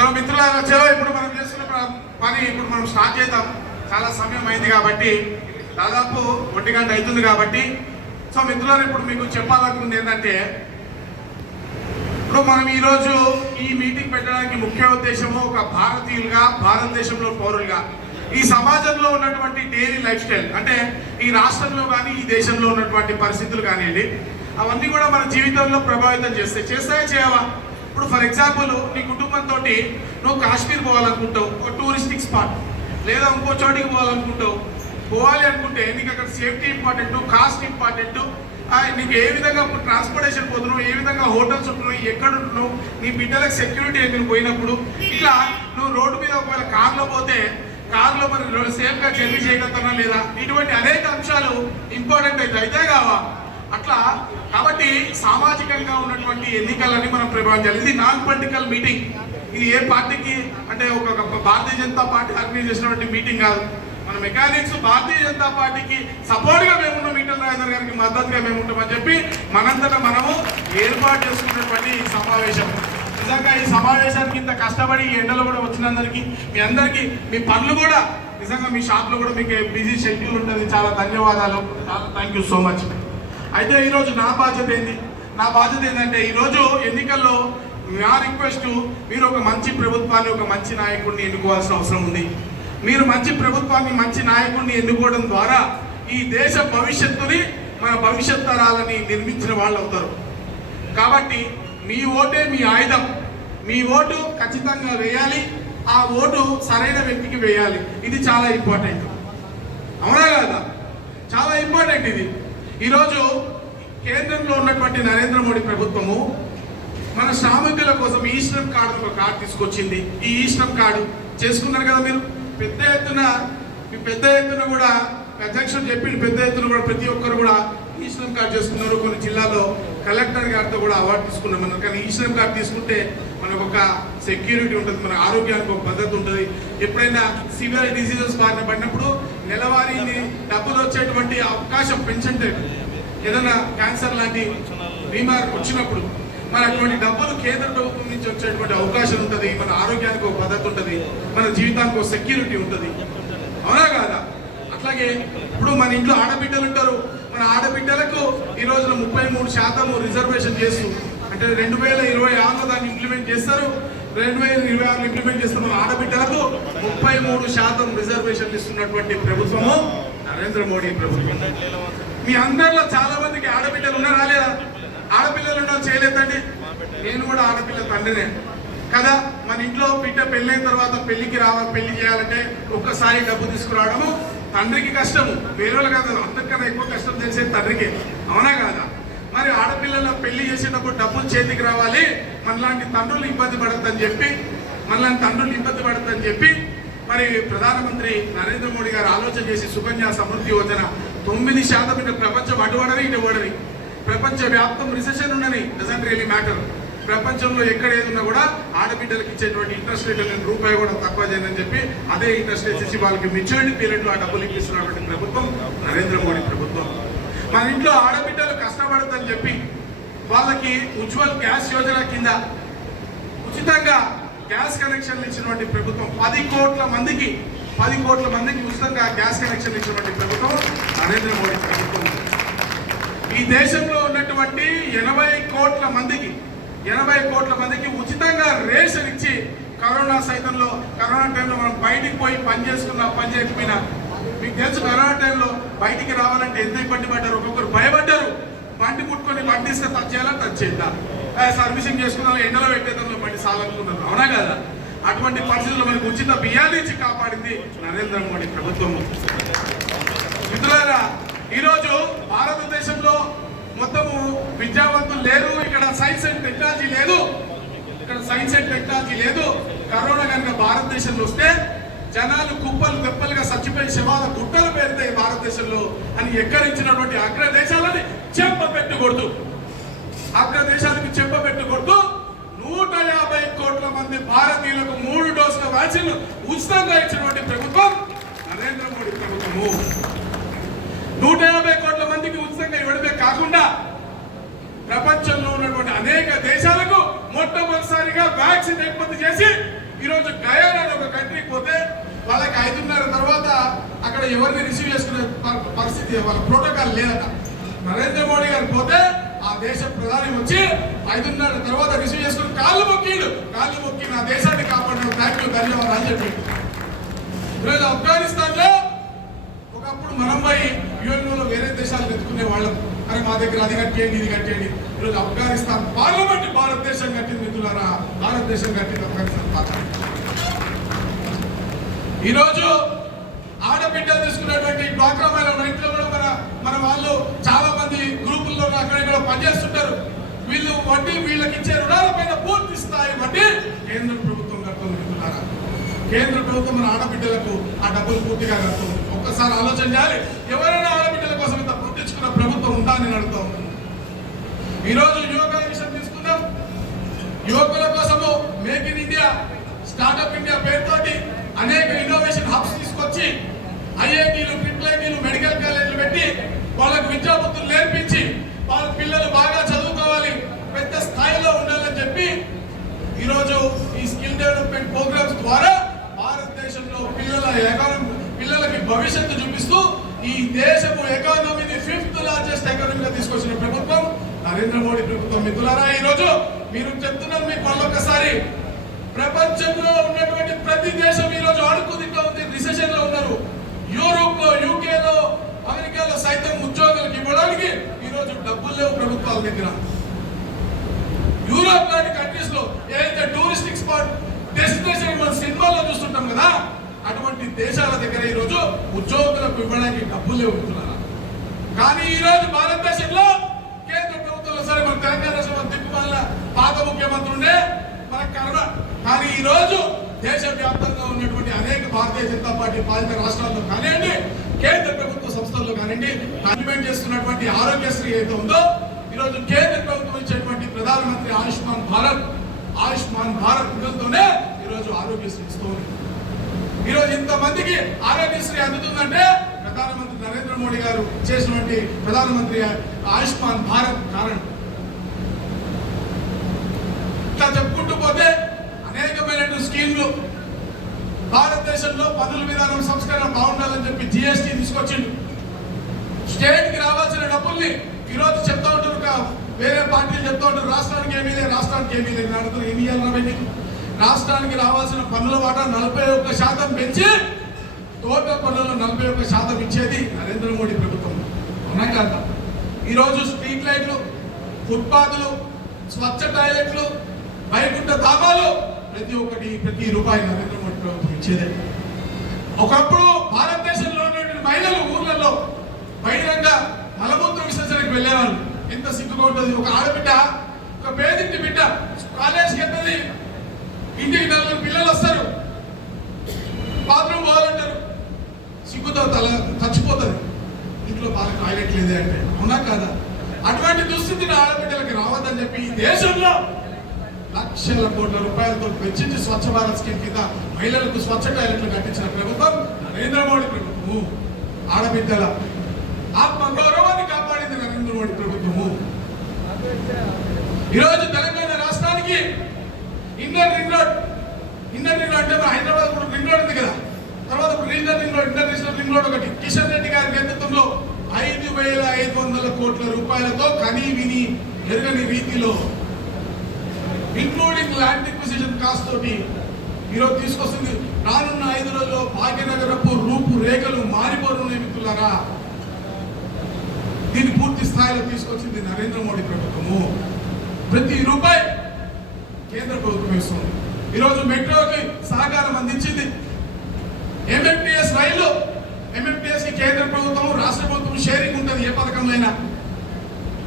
So మిత్రులారా, చలో ఇప్పుడు మనం చేస్తున్న పని ఇప్పుడు మనం స్టార్ట్ చేద్దాం. చాలా సమయం అయింది కాబట్టి, దాదాపు 1 గంట అవుతుంది కాబట్టి. సో మిత్రులారా, ఇప్పుడు మీకు చెప్పాలనుకుంది ఏంటంటే, ఇప్పుడు మనం ఈరోజు ఈ మీటింగ్ పెట్టడానికి ముఖ్య ఉద్దేశము ఒక భారతీయులుగా, భారతదేశంలో పౌరులుగా ఈ సమాజంలో ఉన్నటువంటి డైలీ లైఫ్ స్టైల్, అంటే ఈ రాష్ట్రంలో కానీ ఈ దేశంలో ఉన్నటువంటి పరిస్థితులు కానివ్వండి, అవన్నీ కూడా మన జీవితంలో ప్రభావితం చేస్తాయా చేయవా? ఇప్పుడు ఫర్ ఎగ్జాంపుల్, నీ కుటుంబంతో నువ్వు కాశ్మీర్ పోవాలనుకుంటావు, ఒక టూరిస్టిక్ స్పాట్, లేదా ఇంకో చోటికి పోవాలనుకుంటావు. పోవాలి అనుకుంటే నీకు అక్కడ సేఫ్టీ ఇంపార్టెంట్, కాస్ట్ ఇంపార్టెంట్, నీకు ఏ విధంగా ట్రాన్స్పోర్టేషన్ పోతున్నావు, ఏ విధంగా హోటల్స్ ఉంటున్నావు, ఎక్కడ ఉంటున్నావు, నీ బిడ్డలకు సెక్యూరిటీ ఏమి పోయినప్పుడు, ఇట్లా నువ్వు రోడ్డు మీద ఒకవేళ కార్లో పోతే కార్లో మరి సేఫ్గా జర్నీ చేయగలుగుతున్నా లేదా, ఇటువంటి అనేక అంశాలు ఇంపార్టెంట్ అయితే కావా? అట్లా కాబట్టి సామాజికంగా ఉన్నటువంటి ఎన్నికలని మనం ప్రభావం చేయాలి. ఇది నాన్ పొలిటికల్ మీటింగ్. ఇది ఏ పార్టీకి అంటే ఒక భారతీయ జనతా పార్టీ ఆర్గనైజ్ చేసినటువంటి మీటింగ్ కాదు. మన మెకానిక్స్ భారతీయ జనతా పార్టీకి సపోర్ట్గా మేమున్నాం, ఈటల రాజేందర్ గారికి మద్దతుగా మేము ఉంటామని చెప్పి మనంతటా మనము ఏర్పాటు చేసుకున్నటువంటి ఈ సమావేశం. నిజంగా ఈ సమావేశానికి ఇంత కష్టపడి ఈ ఎండలు కూడా వచ్చినందరికీ, మీ అందరికీ మీ పనులు కూడా నిజంగా మీ షాప్లో కూడా మీకు బిజీ షెడ్యూల్ ఉంటుంది. చాలా ధన్యవాదాలు, చాలా థ్యాంక్ యూ సో మచ్. అయితే ఈరోజు నా బాధ్యత ఏంటంటే, ఈరోజు ఎన్నికల్లో నా రిక్వెస్ట్, మీరు ఒక మంచి ప్రభుత్వాన్ని, ఒక మంచి నాయకుడిని ఎన్నుకోవాల్సిన అవసరం ఉంది. మీరు మంచి ప్రభుత్వాన్ని, మంచి నాయకుడిని ఎన్నుకోవడం ద్వారా ఈ దేశ భవిష్యత్తుని, మన భవిష్యత్ తరాలని నిర్మించిన వాళ్ళు అవుతారు. కాబట్టి మీ ఓటే మీ ఆయుధం. మీ ఓటు ఖచ్చితంగా వేయాలి. ఆ ఓటు సరైన వ్యక్తికి వేయాలి. ఇది చాలా ఇంపార్టెంట్, అవునా కదా? చాలా ఇంపార్టెంట్ ఇది. ఈరోజు కేంద్రంలో ఉన్నటువంటి నరేంద్ర మోడీ ప్రభుత్వము మన శ్రామికుల కోసం ఈ శ్రమ్ కార్డు, ఒక కార్డు తీసుకొచ్చింది. ఈ శ్రమ్ కార్డు చేసుకున్నారు కదా మీరు. పెద్ద ఎత్తున కూడా అధ్యక్షుడు చెప్పింది, పెద్ద ఎత్తున కూడా ప్రతి ఒక్కరు కూడా ఈ శ్రమ్ కార్డు చేసుకున్నారు. కొన్ని జిల్లాలో కలెక్టర్ గారితో కూడా అవార్డు తీసుకున్నాం మనం. కానీ ఈ శ్రమ్ కార్డు తీసుకుంటే మనకు ఒక సెక్యూరిటీ ఉంటుంది, మన ఆరోగ్యానికి ఒక పద్ధతి ఉంటుంది. ఎప్పుడైనా సివియర్ డిసీజెస్ బారిన పడినప్పుడు నెలవారీ డబ్బులు వచ్చేటువంటి అవకాశం, పెన్షన్ టైప్, ఏదైనా క్యాన్సర్ లాంటి బీమా వచ్చినప్పుడు మన అటువంటి డబ్బులు కేంద్ర ప్రభుత్వం నుంచి వచ్చేటువంటి అవకాశం ఉంటుంది. మన ఆరోగ్యానికి ఒక పద్ధతి ఉంటుంది, మన జీవితానికి ఒక సెక్యూరిటీ ఉంటుంది, అవునా కాదా? అట్లాగే ఇప్పుడు మన ఇంట్లో ఆడబిడ్డలు ఉంటారు. మన ఆడబిడ్డలకు ఈ రోజున 33% రిజర్వేషన్ చేస్తూ, అంటే 2026లో దాన్ని ఇంప్లిమెంట్ చేస్తారు. 2026 ఇంప్లిమెంట్ చేస్తున్న మన ఆడబిడ్డలకు 33% రిజర్వేషన్లు ఇస్తున్నటువంటి ప్రభుత్వము నరేంద్ర మోడీ ప్రభుత్వం. మీ అందరిలో చాలా మందికి ఆడబిడ్డలు ఉన్నారా లేదా? ఆడపిల్లలు ఉండడం చేయలేదండి. నేను కూడా ఆడపిల్ల తండ్రినే కదా. మన ఇంట్లో బిడ్డ పెళ్ళైన తర్వాత పెళ్లి చేయాలంటే ఒక్కసారి డబ్బు తీసుకురావడము తండ్రికి కష్టము, వేరే కాదు, అందరికన్నా ఎక్కువ కష్టం తెలిసేది తండ్రికి, అవునా కాదా? మరి ఆడపిల్లల పెళ్లి చేసేటప్పుడు డబ్బులు చేతికి రావాలి, మనలాంటి తండ్రులు ఇబ్బంది పడద్దని చెప్పి మరి ప్రధానమంత్రి నరేంద్ర మోడీ గారు ఆలోచన చేసి సుకన్య సమృద్ధి యోజన 9% ఇటు ప్రపంచం అటువడని ఇటు ఓడని, ప్రపంచ వ్యాప్తం రిసెషన్ ఉండని, డజంట్ రియలీ మ్యాటర్. ప్రపంచంలో ఎక్కడ ఏదున్నా కూడా ఆడబిడ్డలకు ఇచ్చేటువంటి ఇంట్రెస్ట్ రేట్ రూపాయి కూడా తక్కువ చేయదని చెప్పి అదే ఇంట్రెస్ట్ రేట్ ఇచ్చి వాళ్ళకి మెచ్యూరిటీ పీరియడ్లో ఆ డబ్బులు ఇప్పిస్తున్నటువంటి ప్రభుత్వం నరేంద్ర మోడీ ప్రభుత్వం. మన ఇంట్లో ఆడబిడ్డలు కష్టపడద్దని చెప్పి వాళ్ళకి ఉజ్వల్ గ్యాస్ యోజన కింద ఉచితంగా గ్యాస్ కనెక్షన్లు ఇచ్చినటువంటి ప్రభుత్వం. 10 కోట్ల మందికి ఉచితంగా గ్యాస్ కనెక్షన్ ఇచ్చినటువంటి ప్రభుత్వం నరేంద్ర మోడీ ప్రభుత్వం. ఈ దేశంలో ఉన్నటువంటి 80 కోట్ల మందికి ఉచితంగా రేషన్ ఇచ్చి, కరోనా టైంలో మనం బయటికి పోయి పని చేయకపోయినా, మీకు తెలుసు కరోనా టైంలో బయటికి రావాలంటే ఎంత ఇబ్బంది పడ్డారు. ఒక్కొక్కరు భయపడ్డారు. బండి ముట్టుకొని బండి ఇస్తే టచ్ చేయాలా, టచ్ చేద్దాం, సర్వీసింగ్ చేసుకున్నా ఎండలో పెట్టేదాంట్లో బండి సాలనుకున్నారు, అవునా కదా? అటువంటి పరిస్థితుల్లో మనకు ఉచిత బియ్యాన్ని ఇచ్చి కాపాడింది నరేంద్ర మోడీ ప్రభుత్వం. మిత్రులారా, ఈరోజు భారతదేశంలో మొత్తము విద్యావంతులు లేరు. ఇక్కడ సైన్స్ అండ్ టెక్నాలజీ లేదు. కరోనా కనుక భారతదేశంలో వస్తే జనాలు కుప్పలు తెప్పలుగా చచ్చిపోయి శవాల గుట్టలు పేరుతాయి భారతదేశంలో అని ఎక్కరించినటువంటి అగ్రదేశాలకి చెప్పబెట్టు కొడుతూ 150 కోట్ల మంది భారతీయులకు 3 డోసుల వ్యాక్సిన్ ఉచితంగా ఇచ్చినటువంటి ప్రభుత్వం నరేంద్ర మోడీ ప్రభుత్వము. 150 కోట్ల మందికి ఉచితంగా ఇవ్వడమే కాకుండా ప్రపంచంలో ఉన్నటువంటి అనేక దేశాలకు మొట్టమొదటిసారిగా వ్యాక్సిన్ ఉత్పత్తి చేసి ఈరోజు గయానా అనే ఒక కంట్రీకి పోతే వాళ్ళకి 5:30 తర్వాత అక్కడ ఎవరిని రిసీవ్ చేసుకునే పరిస్థితి, వాళ్ళ ప్రోటోకాల్ లేదట. నరేంద్ర మోడీ గారు పోతే ఆ దేశ ప్రధాని వచ్చి 5:30 తర్వాత రిసీవ్ చేసుకుని కాళ్ళు మొక్కి నా దేశాన్ని కాపాడిన థ్యాంక్ యూ ధన్యవాదాలు అని చెప్పి. ఈరోజు ఆఫ్ఘనిస్తాన్ లో ఒకప్పుడు మనం పోయి యుఎన్ఓలో వేరే దేశాలు ఎత్తుకునే వాళ్ళం, అరే మా దగ్గర అది కట్టేయండి ఇది కట్టేయండి. ఈరోజు ఆఫ్ఘనిస్తాన్ పార్లమెంట్ భారతదేశం కట్టింది మిత్రులారా, భారతదేశం కట్టింది ఆఫ్ఘనిస్తాన్ పార్లమెంట్. ఈరోజు ఆడబిడ్డలు తీసుకున్నటువంటి డ్వాక్రా మహిళల ఇంట్లో కూడా మన వాళ్ళు చాలా మంది గ్రూపుల్లో అక్కడ ఇక్కడ పనిచేస్తుంటారు. వీళ్ళు వడ్డీ, వీళ్ళకి ఇచ్చే రుణాలపైన పూర్తి స్థాయి వడ్డీ కేంద్ర ప్రభుత్వం కడుతుంది మిత్రులారా. కేంద్ర ప్రభుత్వం మన ఆడబిడ్డలకు ఆ డబ్బులు పూర్తిగా కడుతుంది. ఒక్కసారి ఆలోచన చేయాలి, ఎవరైనా ఆడబిడ్డల కోసం ఇంత పుట్టించుకున్న ప్రభుత్వం ఉందా అని అడుగుతా ఉన్నాను. ఈరోజు యువకుల విషయం తీసుకుందాం. యువకుల కోసము make in India, startup India పేరుతోటి అనేక ఇన్నోవేషన్ హబ్స్ తీసుకొచ్చి ఐఐటీలు, ట్రిపుల్ ఐటీలు, మెడికల్ కాలేజీలు పెట్టి వాళ్ళకు విద్యాబుద్ధులు నేర్పించి వాళ్ళ పిల్లలు బాగా చదువుకోవాలి, పెద్ద స్థాయిలో ఉండాలని చెప్పి ఈరోజు ఈ స్కిల్ డెవలప్మెంట్ ప్రోగ్రామ్స్ ద్వారా భారతదేశంలో పిల్లలకి భవిష్యత్తు చూపిస్తూ ఈ దేశపు ఎకానమీని 5th లార్జెస్ట్ ఎకానమీగా తీసుకొచ్చిన ప్రభుత్వం నరేంద్ర మోడీ ప్రభుత్వం. మిత్రులారా, ఈరోజు మీరు చెప్తున్నారు మీకు మళ్ళొకసారి, ప్రపంచంలో ఉన్నటువంటి ప్రతి దేశం ఈరోజు అడుక్కుదింటూ ఉంది, రిసెషన్ లో ఉన్నారు. యూరోప్ లో, యూకేలో, అమెరికాలో సైతం ఉద్యోగాలకు ఇవ్వడానికి ఈరోజు డబ్బులు లేవు ప్రభుత్వాల దగ్గర. యూరోప్ లాంటి కంట్రీస్ లో ఏదైతే టూరిస్టిక్ స్పాట్ డెస్టినేషన్ మనం సినిమాల్లో చూస్తుంటాం కదా, అటువంటి దేశాల దగ్గర ఈరోజు ఉద్యోగులకు ఇవ్వడానికి డబ్బులు లేవు మిత్రులారా. కానీ ఈరోజు భారతదేశంలో కేంద్ర ప్రభుత్వంలో, సరే మన తెలంగాణ రాష్ట్రం దిక్కుమాల పాత ముఖ్యమంత్రి ఉండే మనకు కరోనా, కానీ ఈరోజు దేశవ్యాప్తంగా ఉన్నటువంటి అనేక భారతీయ జనతా పార్టీ పాలిత రాష్ట్రాల్లో కానివ్వండి, కేంద్ర ప్రభుత్వ సంస్థల్లో కానివ్వండి, ఇంప్లిమెంట్ చేస్తున్నటువంటి ఆరోగ్యశ్రీ ఏదైతే ఉందో, ఈరోజు కేంద్ర ప్రభుత్వం ఇచ్చేటువంటి ప్రధానమంత్రి ఆయుష్మాన్ భారత్ నిధులతోనే ఈరోజు ఆరోగ్యశ్రీ ఇస్తుంది. ఈరోజు ఇంతమందికి ఆరోగ్యశ్రీ అందుతుందంటే ప్రధానమంత్రి నరేంద్ర మోడీ గారు చేసినటువంటి ప్రధానమంత్రి ఆయుష్మాన్ భారత్ కారణం. ఇట్లా చెప్పుకుంటూ పోతే అనేకమైనటువంటి స్కీమ్లు, భారతదేశంలో పన్నుల విధానం సంస్కరణ బాగుండాలని చెప్పి జిఎస్టీ తీసుకొచ్చిండు. స్టేట్ కి రావాల్సిన డబ్బుల్ని ఈరోజు చెప్తా ఉంటారు, వేరే పార్టీలు చెప్తా ఉంటారు రాష్ట్రానికి ఏమీ లేదు, రాష్ట్రానికి ఏమీ లేదు. అడుగుతారు ఏమి ఇవ్వాలి, రాష్ట్రానికి రావాల్సిన పన్నుల వాటా 41% పెంచి టోటల్ పన్నుల్లో 41% ఇచ్చేది నరేంద్ర మోడీ ప్రభుత్వం. అవునా కాదా? ఈరోజు స్ట్రీట్ లైట్లు, ఫుట్పాత్లు, స్వచ్ఛ టాయిలెట్లు, వైకుంఠ ధాబాలు, ప్రతి రూపాయి నరేంద్ర మోడీ ప్రభుత్వం ఇచ్చేదే. ఒకప్పుడు భారతదేశంలో ఉన్నటువంటి మహిళలు ఊర్లలో బహిరంగ మలమూత్ర విసర్జనకు వెళ్ళేవాళ్ళు. ఎంత సిగ్గుగా ఉంటుంది. ఒక ఆడబిడ్డ, ఒక పేదింటి బిడ్డ కాలేజీకి వెళ్తుంది, ఇంటికి 4 పిల్లలు వస్తారు, బాత్రూమ్ పోవాలంటారు, సిగ్గుతో తల చచ్చిపోతుంది, ఇంట్లో బాగా టాయిలెట్ లేదే అంటే. అవునా కాదా? అటువంటి దుస్థితిని ఆడబిడ్డలకి రావద్దని చెప్పి ఈ దేశంలో లక్షల కోట్ల రూపాయలతో వెచ్చించి స్వచ్ఛ భారత్ స్కీమ్ కింద మహిళలకు స్వచ్ఛ టాయిలెట్లు కట్టించిన ప్రభుత్వం నరేంద్ర మోడీ ప్రభుత్వము. ఆడబిడ్డల ఆత్మ గౌరవాన్ని కాపాడింది నరేంద్ర మోడీ ప్రభుత్వము. ఈరోజు తెలంగాణ రాష్ట్రానికి ఇన్నర్ రింగ్ రోడ్ అంటే హైదరాబాద్ కూడా రింగ్ రోడ్ ఉంది కదా, తర్వాత ఇంటర్నేషనల్ రింగ్ రోడ్ ఒకటి కిషన్ రెడ్డి గారి నేతృత్వంలో 5,500 కోట్ల రూపాయలతో కనీ విని ఎరగని రీతిలో ఇంక్లూడింగ్ ల్యాండ్ ఎక్విజిషన్ కాస్ట్ తోటి ఈరోజు తీసుకొస్తుంది. రానున్న 5 రోజుల్లో భాగ్యనగరపు రూపురేఖలు మారిపోనున్నాయి మిత్రులారా. దీన్ని పూర్తి స్థాయిలో తీసుకొచ్చింది నరేంద్ర మోడీ ప్రభుత్వము. ప్రతి రూపాయి కేంద్ర ప్రభుత్వం ఇస్తుంది. ఈరోజు మెట్రోకి సహకారం అందించింది. ఎంఎంటీఎస్ రైలు, ఎంఎంటీఎస్ కి కేంద్ర ప్రభుత్వం, రాష్ట్ర ప్రభుత్వం షేరింగ్ ఉంటుంది. ఏ పథకంలో అయినా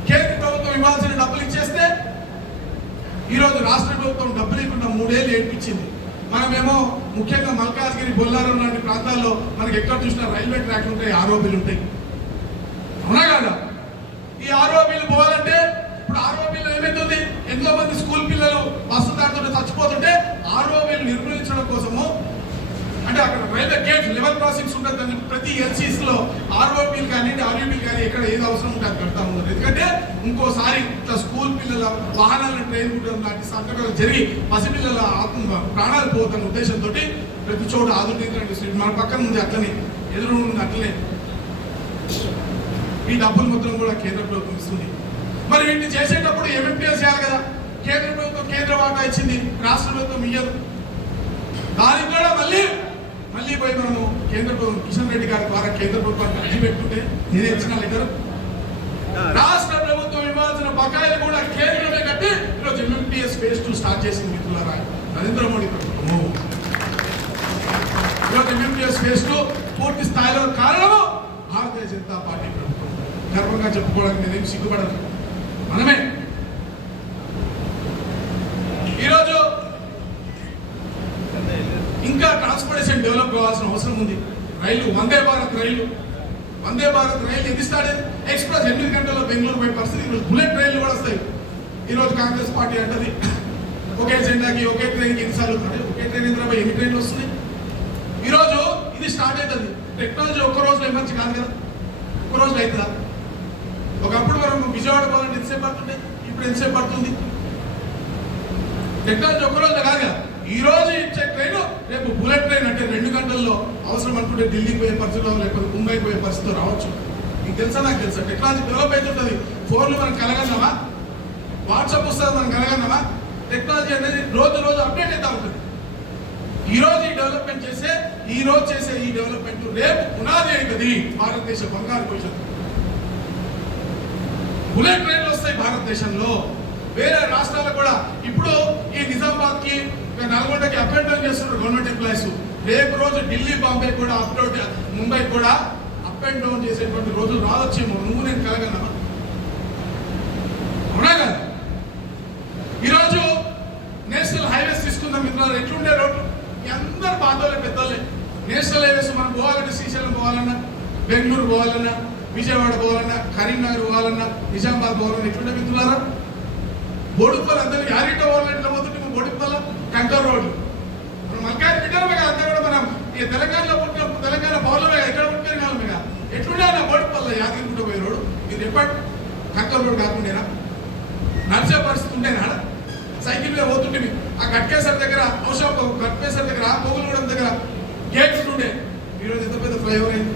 కేంద్ర ప్రభుత్వం ఇవ్వాల్సిన డబ్బులు ఇచ్చేస్తే ఈరోజు రాష్ట్ర ప్రభుత్వం డబ్బులు ఇవ్వకుండా 3 ఏళ్ళు ఏడ్పించింది. మనమేమో ముఖ్యంగా మల్కాజ్గిరి, బొల్లారం లాంటి ప్రాంతాల్లో మనకి ఎక్కడ చూసినా రైల్వే ట్రాక్లు ఉంటాయి, ఆర్ఓబీలు ఉంటాయి. అవునా కాదా? ఈ ఆర్ఓబీలు పోవాలంటే ఇప్పుడు ఆర్ఓబీలో ఏమైతుంది, ఎంతో మంది స్కూల్ పిల్లలు బస్సు దాటుతుంటే చచ్చిపోతుంటే ఆర్ఓబీలు నిర్మూలించడం కోసము, అంటే అక్కడ రైల్వే గేట్ లెవెల్ క్రాసింగ్స్ ఉంటుంది. దాన్ని ప్రతి ఎల్సీస్ లో ఆర్ఓపీలు కానీ ఆర్యూపీలు కానీ ఎక్కడ ఏది అవసరం ఉంటే అది పెడతా ఉన్నారు. ఎందుకంటే ఇంకోసారి ఇట్లా స్కూల్ పిల్లల వాహనాలను ట్రైన్ లాంటి సంఘటనలు జరిగి పసిపిల్లల ప్రాణాలు పోతున్న ఉద్దేశంతో ప్రతి చోట ఆధునిక మన పక్కన ఉంది అట్లనే, ఎదురు ఉంది అట్లనే. ఈ డబ్బులు మొత్తం కూడా కేంద్ర ప్రభుత్వం ఇస్తుంది. మరి వీటిని చేసేటప్పుడు ఎంఎంటీఎస్ చేయాలి కదా. కేంద్ర ప్రభుత్వం కేంద్ర వాటా ఇచ్చింది, రాష్ట్ర ప్రభుత్వం ఇయ్యదు. దానికి కూడా మళ్ళీ పోయి మనము కేంద్ర ప్రభుత్వం కిషన్ రెడ్డి గారి ద్వారా కేంద్ర ప్రభుత్వానికి అర్జీ పెట్టుకుంటే నేనే ఇచ్చిన లెటర్. రాష్ట్ర ప్రభుత్వం ఇవ్వాల్సిన బకాయిలు కూడా కేంద్రమే కట్టి ఈరోజు ఎంఎంటీఎస్ ఫేజ్ 2 స్టార్ట్ చేసింది మిత్రులారా నరేంద్ర మోడీ ప్రభుత్వము. ఈరోజు ఎంఎంటీఎస్ ఫేజ్ 2 పూర్తి స్థాయిలో కారణము భారతీయ జనతా పార్టీ ప్రభుత్వం. గర్వంగా చెప్పుకోవడానికి నేనేం సిగ్గుపడను, మనమే. ఈరోజు ఇంకా ట్రాన్స్పోర్టేషన్ డెవలప్ కావాల్సిన అవసరం ఉంది. రైలు వందే భారత్ రైలు ఎందుకు స్టార్ట్ అయింది? ఎక్స్ప్రెస్ 8 గంటల్లో బెంగళూరు పోయే పరిస్థితి. ఈరోజు బుల్లెట్ రైళ్లు కూడా వస్తాయి. ఈరోజు కాంగ్రెస్ పార్టీ అంటది ఒకే జెండాకి ఒకే ట్రైన్కి ఎన్నిసార్లు, ఒకే ట్రైన్ ఇంద్రపై ఎన్ని ట్రైన్లు వస్తున్నాయి. ఈరోజు ఇది స్టార్ట్ అవుతుంది. టెక్నాలజీ ఒక్క రోజులో ఎమర్జీ కాదు కదా, ఒక్క రోజులో అవుతుందా? ఒకప్పుడు మనం విజయవాడ పోవాలంటే ఎంతసేపు పడుతుండే, ఇప్పుడు ఎంతసేపు పడుతుంది? టెక్నాలజీ ఒక్క రోజులో కాదు కదా. ఈ రోజు ఇచ్చే ట్రైన్ రేపు బుల్లెట్ ట్రైన్ అంటే 2 గంటల్లో అవసరం అనుకుంటే ఢిల్లీకి పోయే పరిస్థితిలో లేకపోతే ముంబైకి పోయే పరిస్థితిలో రావచ్చు. నీకు తెలుసా, నాకు తెలుసా? టెక్నాలజీ డెవలప్ అవుతుంటుంది. ఫోన్లు మనం కలగన్నామా, వాట్సాప్ వస్తుంది మనం కలగన్నామా? టెక్నాలజీ అనేది రోజు అప్డేట్ అవుతా ఉంటుంది. ఈ రోజు ఈ డెవలప్మెంట్ చేసే ఈ డెవలప్మెంట్ రేపు పునాది అవుతుంది భారతదేశ బంగారు భవిష్యత్తు. బుల్లెట్ ట్రైన్లు వస్తాయి భారతదేశంలో. వేరే రాష్ట్రాలకు కూడా ఇప్పుడు ఈ నిజామాబాద్ కి నల్గొండకి అప్ అండ్ డౌన్ చేస్తున్నారు గవర్నమెంట్ ఎంప్లాయీస్. రేపు రోజు ఢిల్లీ బాంబే కూడా ముంబై కూడా అప్ అండ్ డౌన్ చేసేటువంటి రోజులు రావచ్చేమో. నువ్వు నేను కలగలమా? అవునా కదా? ఈరోజు నేషనల్ హైవేస్ తీసుకుందాం మిత్రులు. ఎట్లుండే రోడ్లు అందరు పాతోళ్ళే పెద్దోళ్ళే. నేషనల్ హైవేస్ మనం పోవాలంటే శ్రీశైలం పోవాలన్నా, బెంగళూరు పోవాలన్నా, విజయవాడ పోవాలన్నా, కరీంనగర్ పోవాలన్నా, నిజామాబాద్ పోవాలన్నా ఎట్లుండే మిత్రులారా? బోడుపల్లి అందరూ యారిట పోవాలంటే ఎట్లా పోతుంటే బోడుపల్ల కంకర్ రోడ్లు. మనం మల్కాయ బిడ్డలమే కదా, అంతా కూడా మనం ఈ తెలంగాణలో పుట్టిన తెలంగాణ పౌరులమే ఎక్కడ పుట్టిన వాళ్ళమే కదా. ఎట్లుండే నా బోడుపల్ల యాదగిరిగుట్ట పోయే రోడ్డు మీరు ఎప్పటి కంకర్ రోడ్ కాకుండా నడిచే పరిస్థితి ఉండేనా? సైకిల్ మీద పోతుంటే ఆ గట్కేసర్ దగ్గర గట్కేసర్ దగ్గర పోగులగూడెం దగ్గర గేట్స్ ఉండే. ఈరోజు ఎంత పెద్ద ఫ్లైఓవర్ అయింది.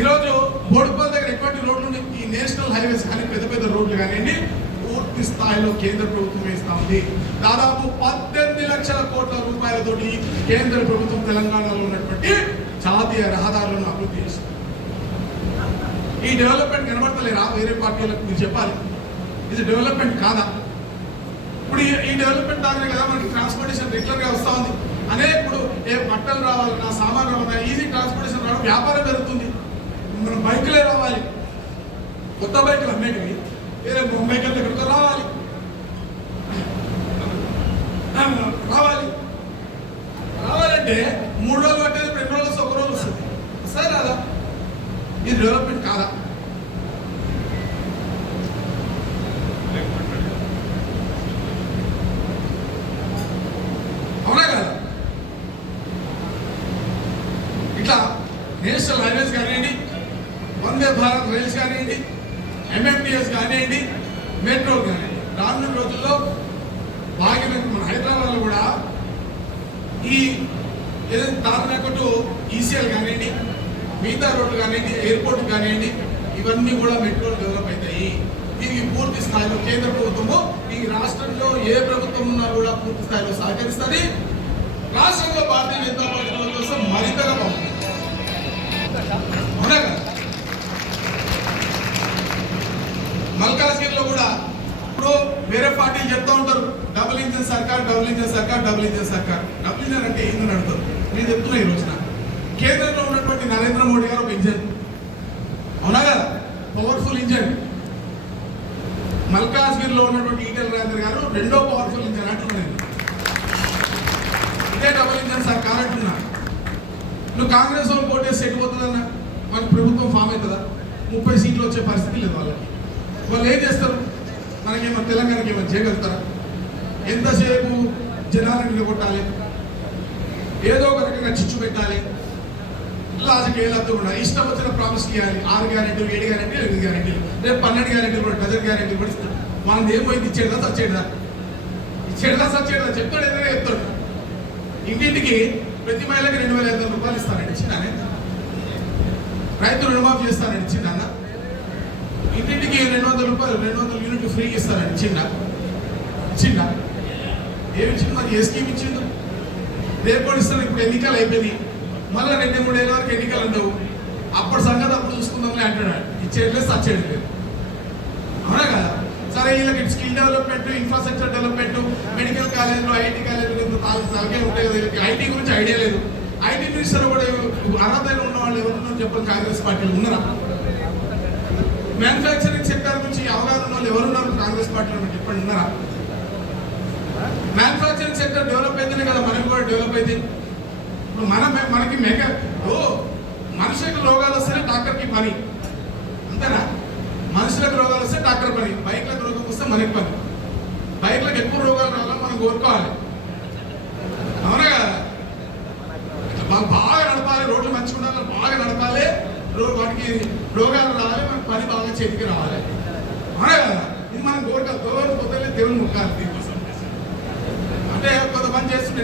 ఈరోజు బోడుపల్లి దగ్గర ఎటువంటి రోడ్లు ఉన్నాయి? ఈ నేషనల్ హైవేస్ కానీ పెద్ద రోడ్లు కానివ్వండి పూర్తి స్థాయిలో కేంద్ర ప్రభుత్వం వేస్తా ఉంది. దాదాపు 18 లక్షల కోట్ల రూపాయలతోటి కేంద్ర ప్రభుత్వం తెలంగాణలో ఉన్నటువంటి జాతీయ రహదారులను అభివృద్ధి చేసింది. ఈ డెవలప్మెంట్ కనబడతలేరా వేరే పార్టీలకు? మీరు చెప్పాలి, ఇది డెవలప్మెంట్ కాదా? ఇప్పుడు ఈ డెవలప్మెంట్ దానే కదా మనకి ట్రాన్స్పోర్టేషన్ రెగ్యులర్ గా వస్తా ఉంది. ఇప్పుడు ఏ బట్టలు రావాలన్నా, సామాన్ రావాలన్నా ఈజీ ట్రాన్స్పోర్టేషన్ రావడం, వ్యాపారం పెరుగుతుంది. మనం బైకులే రావాలి, కొత్త బైకులు అమ్మేటివి వేరే ముంబైకి వెళ్ళి ఎక్కడితో రావాలి. రావాలంటే 3 రోజులు పట్టేది 2 రోజులు వస్తే 1 రోజు వస్తుంది. సరే రాదా? ఇది డెవలప్మెంట్ కాదా? అవునా కదా? ఇట్లా నేషనల్ హైవేస్ కానివ్వండి, వందే భారత్ రైల్స్ కానివ్వండి, ఎంఎంటీఎస్ కానివ్వండి, మెట్రో కానివ్వండి, రానున్న రోజుల్లో భాగ్యనగర్ మన హైదరాబాద్లో కూడా ఈ ఏదైతే తారనాకటు ఈసీఎల్ కానివ్వండి, మిగతా రోడ్లు కానివ్వండి, ఎయిర్పోర్ట్ కానివ్వండి, ఇవన్నీ కూడా మెట్రోలు డెవలప్ అవుతాయి. దీనికి పూర్తి స్థాయిలో కేంద్ర ప్రభుత్వము ఈ రాష్ట్రంలో ఏ ప్రభుత్వం ఉన్నా కూడా పూర్తి స్థాయిలో సహకరిస్తుంది. రాష్ట్రంలో భారతీయ జనతా పార్టీ కోసం మరింతగా బాగుంటుంది. అవునా కదా? మల్కాజ్గిరిలో కూడా ఇప్పుడు వేరే పార్టీలు చెప్తూ ఉంటారు డబుల్ ఇంజన్ సర్కార్ అంటే ఏందని అడుగుతారు. నేను చెప్తున్నా ఈ రోజున కేంద్రంలో ఉన్నటువంటి నరేంద్ర మోడీ గారు ఒక ఇంజన్, అవునా కదా? Powerful engine. మల్కాజ్గిరిలో ఉన్నటువంటి ఈటెల రాజేందర్ గారు 2వ పవర్ఫుల్ ఇంజన్ అంటున్నాను. ఇదే డబుల్ ఇంజన్ సర్కార్ అంటున్నా. నువ్వు కాంగ్రెస్ వాళ్ళు కోటేసి ఎట్టిపోతుందన్నా వాళ్ళకి ప్రభుత్వం ఫామ్ అవుతుందా? 30 సీట్లు వచ్చే పరిస్థితి లేదు వాళ్ళకి. వాళ్ళు ఏం చేస్తారు? మనకేమో తెలంగాణకి ఏమో చేయగలుగుతారా? ఎంతసేపు జనాలను నిలగొట్టాలి? ఏదో ఒక రకంగా చిచ్చు పెట్టాలి, రాజకీయాలతో కూడా ఇష్టం వచ్చిన ప్రామిస్ చేయాలి. 6 గ్యారెంటీలు, 7 గ్యారెంటీలు, 8 గ్యారెంటీలు, రేపు 12 గ్యారెంటీలు కూడా, డజన్ గ్యారెంటీలు కూడా ఇస్తాడు. వాళ్ళని ఏం పోయింది, ఇచ్చేదా సచ్చేదా, ఇచ్చేదా సచ్చేదా చెప్తాడు, ఏదైనా చెప్తాడు. ఇంటింటికి ప్రతి మహిళకి 2,500 రూపాయలు ఇస్తానండి ఇచ్చిందానే. రైతు రుణమాఫీ చేస్తానండి ఇచ్చిందన్న. ఇంటింటికి 200 రూపాయలు, 200 యూనిట్లు ఫ్రీగా ఇస్తానండి ఇచ్చిందా, ఇచ్చిందా? ఏమి ఇచ్చింది మరి, ఏ స్కీమ్ ఇచ్చిండు? రేపు కూడా ఇస్తాను. ఇప్పుడు ఎన్నికలు అయిపోయింది, మళ్ళీ 2-3 ఏళ్ళ వరకు ఎన్నికలు ఉండవు. అప్పటి సంగతి అప్పుడు చూసుకుందాంలే అంటాడు. ఇచ్చేయట్లేదు, సచ్చేయడం లేదు, అవునా కదా? సరే, వీళ్ళకి skill development, infrastructure development, medical కాలేజీలు, ఐఐటీ కాలేజీలు తలకే ఉంటాయి కదా. వీళ్ళకి ఐటీ గురించి ఐడియా లేదు. ఐటీ మినిస్టర్ కూడా అర్హతగా ఉన్న వాళ్ళు ఎవరున్నారు చెప్పండి? కాంగ్రెస్ పార్టీలో ఉన్నారా? మ్యానుఫ్యాక్చరింగ్ సెక్టర్ గురించి అవగాహన ఉన్న వాళ్ళు ఎవరున్నారు కాంగ్రెస్ పార్టీలో చెప్పండి, ఉన్నారా? మ్యానుఫ్యాక్చరింగ్ సెక్టర్ డెవలప్ అయితేనే కదా మనకి కూడా డెవలప్ అయితే. ఇప్పుడు మనకి మనుషులకు రోగాలు వస్తేనే డాక్టర్కి పని, అంతేనా? మనుషులకు రోగాలు వస్తే డాక్టర్ పని, బైక్లకు రోగం వస్తే మనకి పని. బైక్లకు ఎక్కువ రోగాలు రావాలని మనం కోరుకోవాలి, అవునా కదా? బాగా నడపాలి, రోడ్లు మంచిగా ఉండాలి, బాగా నడపాలి, వాటికి రోగాలు రావాలి, మనకి పని బాగా చేతికి రావాలి, అవునా కదా? ఇది మనం కోరుకోవాలి. పొద్దున్నే దేవుని ముక్కాలి దీనికోసం. అంటే కొంతమంది చేస్తుంటే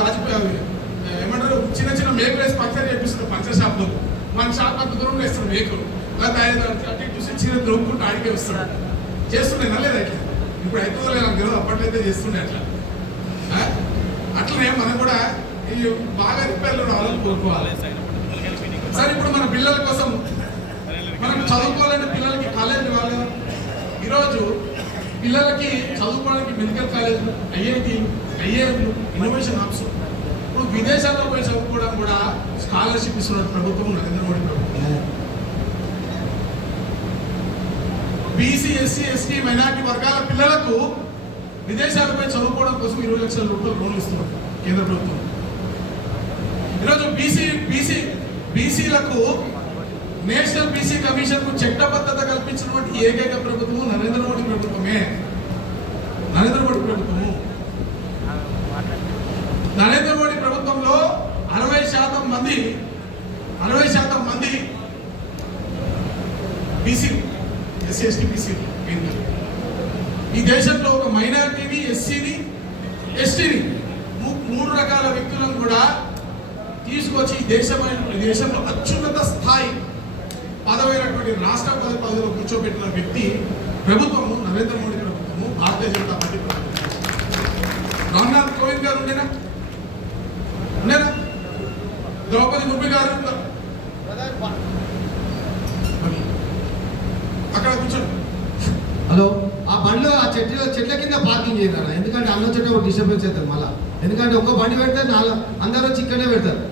గాజుపోయి ఏమంటారు, చిన్న చిన్న మేకులు వేసి పంచర్ చేపిస్తారు పంచర్ షాప్లో. మన షాప్ అంత దూరంలో వేస్తారు మేకులు, అలా అటు చూసి చీర దొరుకుతుంటే ఆడికే వస్తాడు. చేస్తుండే నలేదు అట్లా. ఇప్పుడు అయితే నాకు తెలియదు, అప్పట్లయితే చేస్తుండే అట్లా. అట్లనే మనం కూడా ఈ బాగా రిపేర్లు రావాలని కోరుకోవాలి. సరే, ఇప్పుడు మన పిల్లల కోసం మనం చదువుకోవాలంటే పిల్లలకి కాలేజీలు ఇవ్వాలి. ఈరోజు పిల్లలకి చదువుకోవడానికి మెడికల్ కాలేజీలు, ఐఐఎంలు, ఇన్నోవేషన్ హబ్స్. ఇప్పుడు విదేశాల్లో పోయి చదువుకోవడం కూడా స్కాలర్షిప్ ఇస్తున్న ప్రభుత్వం నరేంద్ర మోడీ ప్రభుత్వం. బీసీ, ఎస్సీ, ఎస్టీ, మైనారిటీ వర్గాల పిల్లలకు విదేశాలపై చదువుకోవడం కోసం 20 లక్షల రూపాయలు లోన్లు ఇస్తున్నారు కేంద్ర ప్రభుత్వం. ఈరోజు బీసీలకు నేషనల్ బీసీ కమిషన్ కు చట్టబద్ధత కల్పించినటువంటి ఏకైక ప్రభుత్వము నరేంద్ర మోడీ ప్రభుత్వమే. నరేంద్ర మోడీ ప్రభుత్వము. నరేంద్ర మోడీ ప్రభుత్వంలో 60% మంది బీసీ, ఎస్సీ, ఎస్టీ, బీసీ. ఈ దేశంలో ఒక మైనారిటీని, ఎస్సీని, ఎస్టీని 3 రకాల వ్యక్తులను కూడా తీసుకొచ్చి ఈ దేశంలో అత్యున్నత స్థాయి పదవైనటువంటి రాష్ట్రపతి పదవిలో కూర్చోబెట్టిన వ్యక్తి ప్రభుత్వము నరేంద్ర మోడీ ప్రభుత్వము, భారతీయ జనతా పార్టీ ప్రభుత్వం. రామ్నాథ్ కోవింద్ గారు ఉండేనా? ద్రౌపది ముర్ము గారు అక్కడ కూర్చోండి. హలో, ఆ బండ్లో ఆ చెట్ల కింద పార్కింగ్ చేయరా? ఎందుకంటే అన్న చెట్టు డిస్టర్బెన్స్ అవుతుంది మళ్ళీ. ఎందుకంటే ఒక్క బండి పెడితే అందరూ వచ్చి ఇక్కడే పెడతారు.